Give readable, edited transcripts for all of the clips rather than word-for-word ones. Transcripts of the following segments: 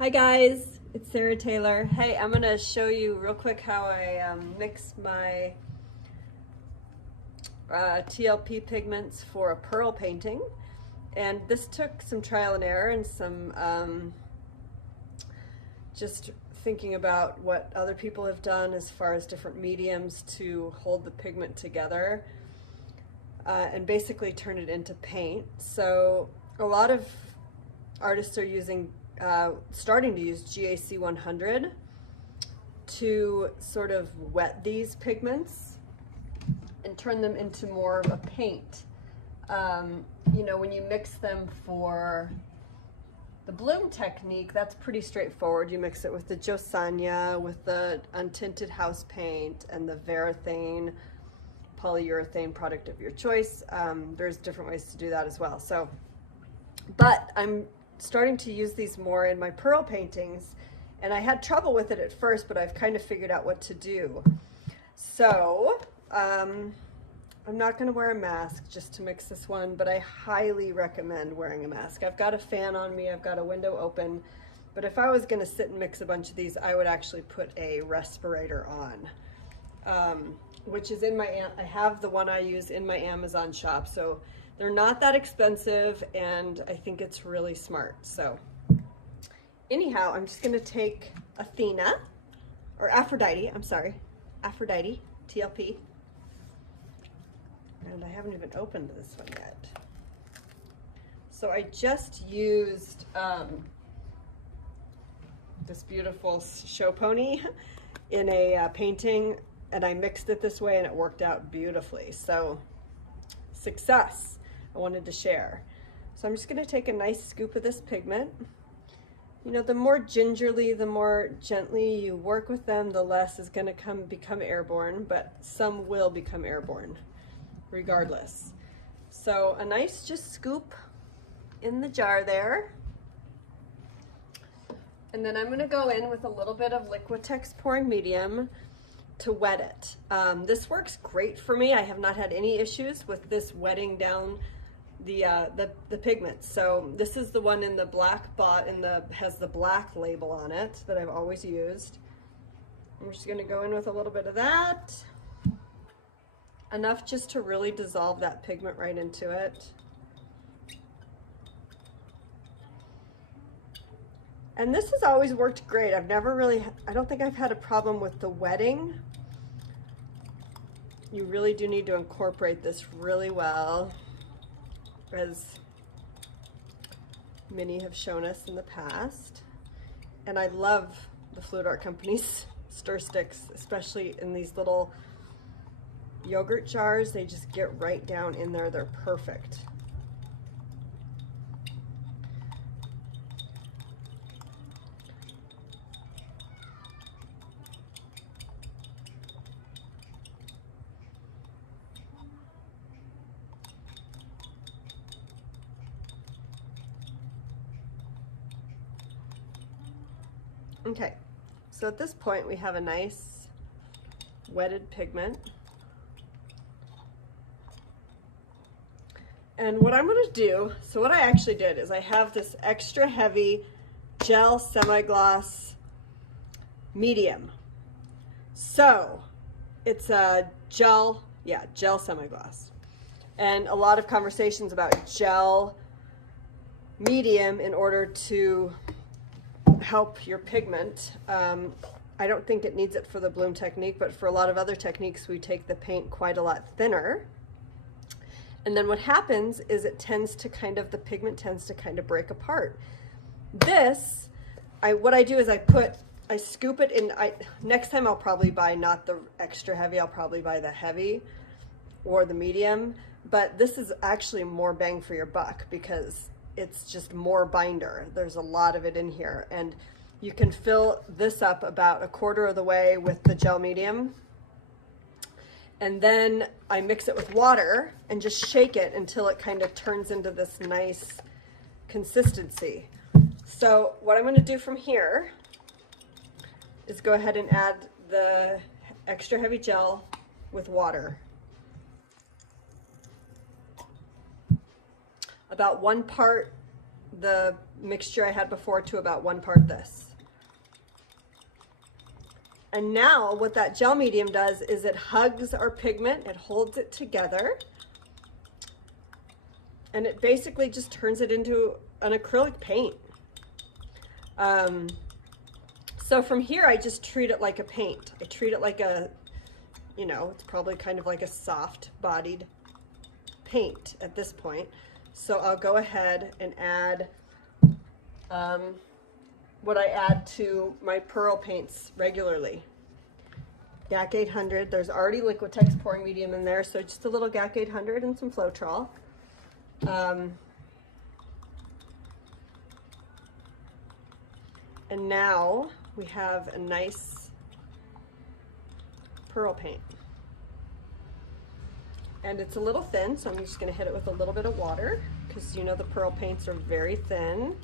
Hi guys, it's Sarah Taylor. Hey, I'm gonna show you real quick how I mix my TLP pigments for a pearl painting. And this took some trial and error and some just thinking about what other people have done as far as different mediums to hold the pigment together and basically turn it into paint. So a lot of artists are using starting to use GAC 100 to sort of wet these pigments and turn them into more of a paint. You know, when you mix them for the bloom technique, that's pretty straightforward. You mix it with the Josanya, with the untinted house paint, and the Varathane polyurethane product of your choice. There's different ways to do that as well. So, but I'm starting to use these more in my pearl paintings, and I had trouble with it at first, but I've kind of figured out what to do. So I'm not going to wear a mask just to mix this one, but I highly recommend wearing a mask. I've got a fan on me, I've got a window open, but if I was going to sit and mix a bunch of these, I would actually put a respirator on, which is in my, I have the one I use in my Amazon shop. So they're not that expensive, and I think it's really smart. So anyhow, I'm just gonna take Athena, or Aphrodite, I'm sorry, Aphrodite, TLP. And I haven't even opened this one yet. So I just used this beautiful show pony in a painting, and I mixed it this way and it worked out beautifully. So success. I wanted to share. So I'm just going to take a nice scoop of this pigment. You know, the more gingerly, the more gently you work with them, the less is going to become airborne, but some will become airborne regardless. So a nice just scoop in the jar there. And then I'm going to go in with a little bit of Liquitex pouring medium to wet it. This works great for me. I have not had any issues with this wetting down the pigments. So this is the one in the black has the black label on it that I've always used. I'm just going to go in with a little bit of that, enough just to really dissolve that pigment right into it. And this has always worked great. I don't think I've had a problem with the wetting. You really do need to incorporate this really well, as many have shown us in the past. And I love the FloetrArt Company's stir sticks, especially in these little yogurt jars. They just get right down in there. They're perfect. Okay, so at this point we have a nice wetted pigment. And what I'm going to do, so what I actually did is I have this extra heavy gel semi-gloss medium. So it's a gel semi-gloss. And a lot of conversations about gel medium in order to help your pigment. I don't think it needs it for the bloom technique, but for a lot of other techniques we take the paint quite a lot thinner. And then what happens is the pigment tends to kind of break apart. This, what I do is I scoop it in. Next time I'll probably buy not the extra heavy, I'll probably buy the heavy or the medium, but this is actually more bang for your buck because it's just more binder. There's a lot of it in here, and you can fill this up about 1/4 of the way with the gel medium, and then I mix it with water and just shake it until it kind of turns into this nice consistency. So what I'm going to do from here is go ahead and add the extra heavy gel with water. About 1 part the mixture I had before to about 1 part this. And now what that gel medium does is it hugs our pigment, it holds it together, and it basically just turns it into an acrylic paint. So from here, I just treat it like a paint. I treat it like a, you know, it's probably kind of like a soft bodied paint at this point. So I'll go ahead and add what I add to my pearl paints regularly. GAC 800, there's already Liquitex pouring medium in there, so just a little GAC 800 and some Floetrol. And now we have a nice pearl paint. And it's a little thin, so I'm just going to hit it with a little bit of water, because you know the pearl paints are very thin.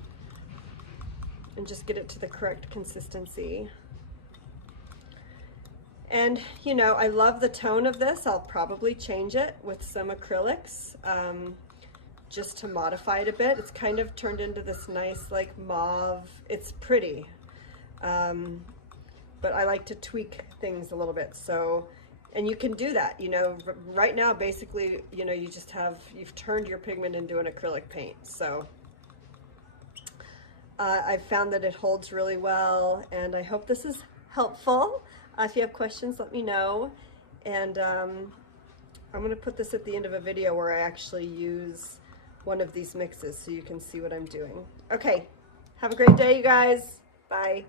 And just get it to the correct consistency. And you know, I love the tone of this. I'll probably change it with some acrylics just to modify it a bit. It's kind of turned into this nice like mauve. It's pretty, but I like to tweak things a little bit. So, and you can do that, you know, right now basically, you know, you just have, you've turned your pigment into an acrylic paint. So I've found that it holds really well, and I hope this is helpful. If you have questions, let me know. And I'm going to put this at the end of a video where I actually use one of these mixes so you can see what I'm doing. Okay, have a great day, you guys. Bye.